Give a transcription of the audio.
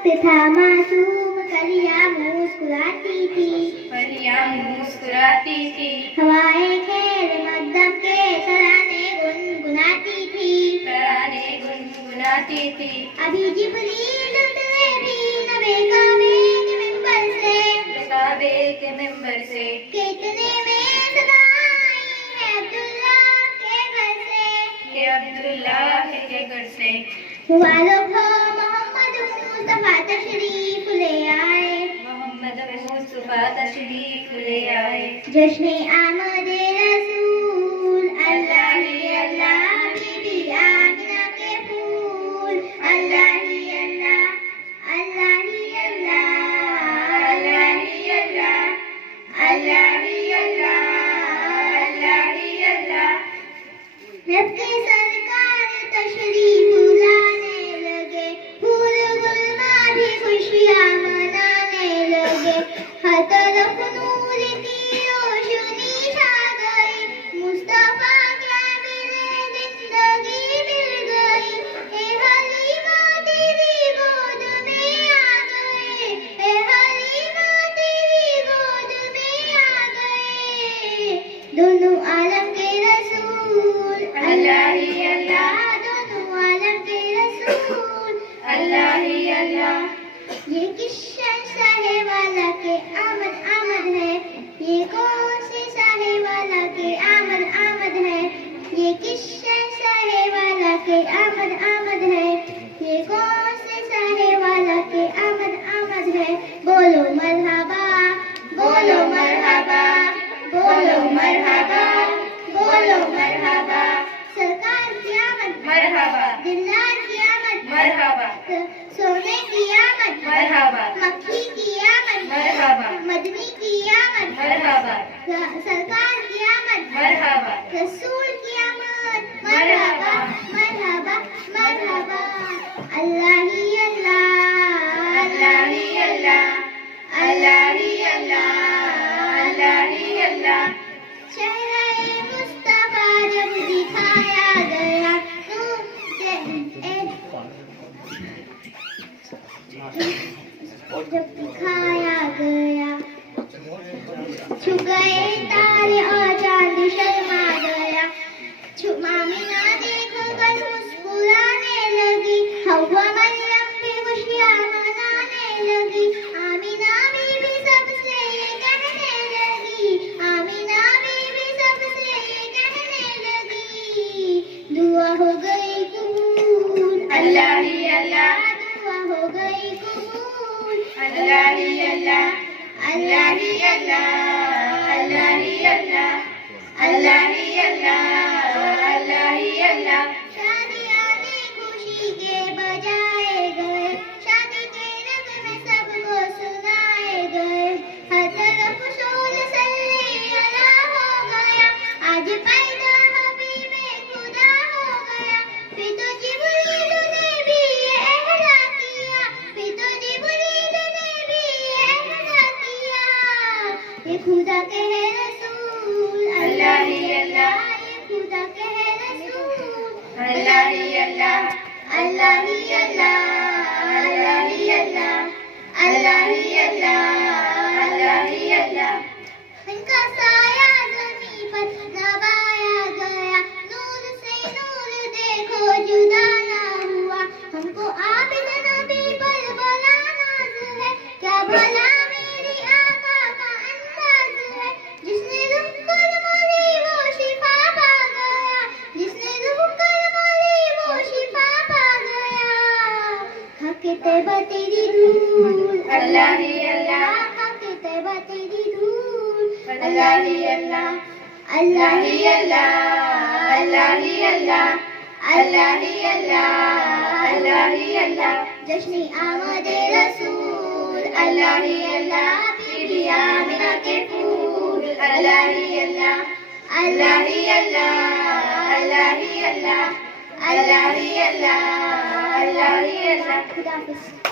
वक्त था मासूम कलियां मुस्कुराती थी, कलियां मुस्कुराती थी, हवाएं खेल मकदम के तराने गुनगुनाती थी, तराने गुनगुनाती थी। अभी जिब्रील उतरे भी नबी काबे के मिंबर से, काबे के मिंबर से, कि इतने में सदा आई है अब्दुल्लाह के घर से, कि अब्दुल्लाह के घर से। हुआ लोग हो मोहम्मद मुस्तफा तशरीफ ले आए, मोहम्मद मुस्तफा तशरीफ ले आए। जश्न आमद रसूल अल्लाह ही अल्लाह, बीबी आमिना के फूल अल्लाह ही अल्लाह, अल्लाह ही अल्लाह, अल्लाह ही अल्लाह, अल्लाह ही अल्लाह, अल्लाह ही अल्लाह। रब के सरकार तशरीफ लाने लगे, फूल गुलमा भी खुशियाँ मनाने लगे, हर तरफ नूर की रोशनी छा गई, मुस्तफा क्या मिले जिंदगी मिल गई, ए हलीमा तेरी गोद में आ गए, ए हलीमा तेरी गोद में आ गए, दोनों आलम के रसूल अल्लाह ही अल्लाह, दोनों आलम के रसूल अल्लाह ही अल्लाह। ये किस साहे वाला के आमद आमद है, ये कौन से साहे वाला के आमद आमद है, ये किस साहे वाला के आमद आमद है, ये कौन से साहे वाला के आमद आमद है। बोलो मरहबा, बोलो मरहबा, बोलो मरहबा, बोलो मरहबा, सरकार की आमद मरहबा, दिलदार की आमद मरहबा, सोने की आमद मरहबा, मक्खी की आमद मरहबा, मदनी की आमद मरहबा, सरकार की आमद मरहबा, रसूल की आमद मरहबा मरहबा मरहबा। अल्लाह ही अल्लाह, अल्लाह ही अल्लाह, अल्लाह ही अल्लाह, अल्लाह ही अल्लाह। चेहरा मुस्तफा जब दिखाया गया, जब दिखाया गया, छू गए तारे और चांद शर्मा गया, आमिना देखो कर मुस्कुराने लगी, हव्वा मरियम भी खुशियाँ मनाने लगी, आमिना बीबी सबसे ये कहने लगी, आमिना बीबी सबसे ये कहने लगी, दुआ हो गई कबूल अल्लाह ही अल्लाह, दुआ हो गई कबूल अल्लाह ही अल्लाह, अल्लाह ही अल्लाह, अल्लाह ही अल्लाह, अल्लाह ही अल्लाह, अल्लाह ही अल्लाह। शादियाँ ने खुशी के बजाए गए, शादी के नग़मे सबको सुनाए गए, हर तरफ शोर सल्ले अला हो गया, आज पैदा हबीबे खुदा हो गया, फिर तो जिब्रील ने भी एहरा किया, फिर तो जिब्रील ने भी एहरा किया, ये खुदा के है रसूल अल्लाह ही अल्लाह, ये खुदा के है रसूल अल्लाह ही अल्लाह, अल्लाह ही अल्लाह, अल्लाह ही अल्लाह, अल्लाह ही अल्लाह, अल्लाह ही अल्लाह। इनका साया ज़मीं पर नवाया गया, नूर से नूर देखो जुदा ना हुआ, हमको आबिद नबी पर बड़ा नाज है, क्या भला मेरी आका का अंदाज है, जिसने रुक कर मरी वो शिफा पा गया, जिसने रुक कर मरी वो शिफा पा गया, हक तैबा तेरी धूल अल्लाह ही अल्लाह, हक तैबा तेरी धूल अल्लाह ही अल्लाह, अल्लाह ही अल्लाह, अल्लाह ही अल्लाह, अल्लाह ही अल्लाह, अल्लाह ही अल्लाह। जश्न आमद रसूल अल्लाह ही अल्लाह, बीबी आमिना के फूल अल्लाह ही अल्लाह, अल्लाह ही अल्लाह, अल्लाह ही अल्लाह, अल्लाह ही अल्लाह, अल्लाह ही अल्लाह। खुदा हाफिज़।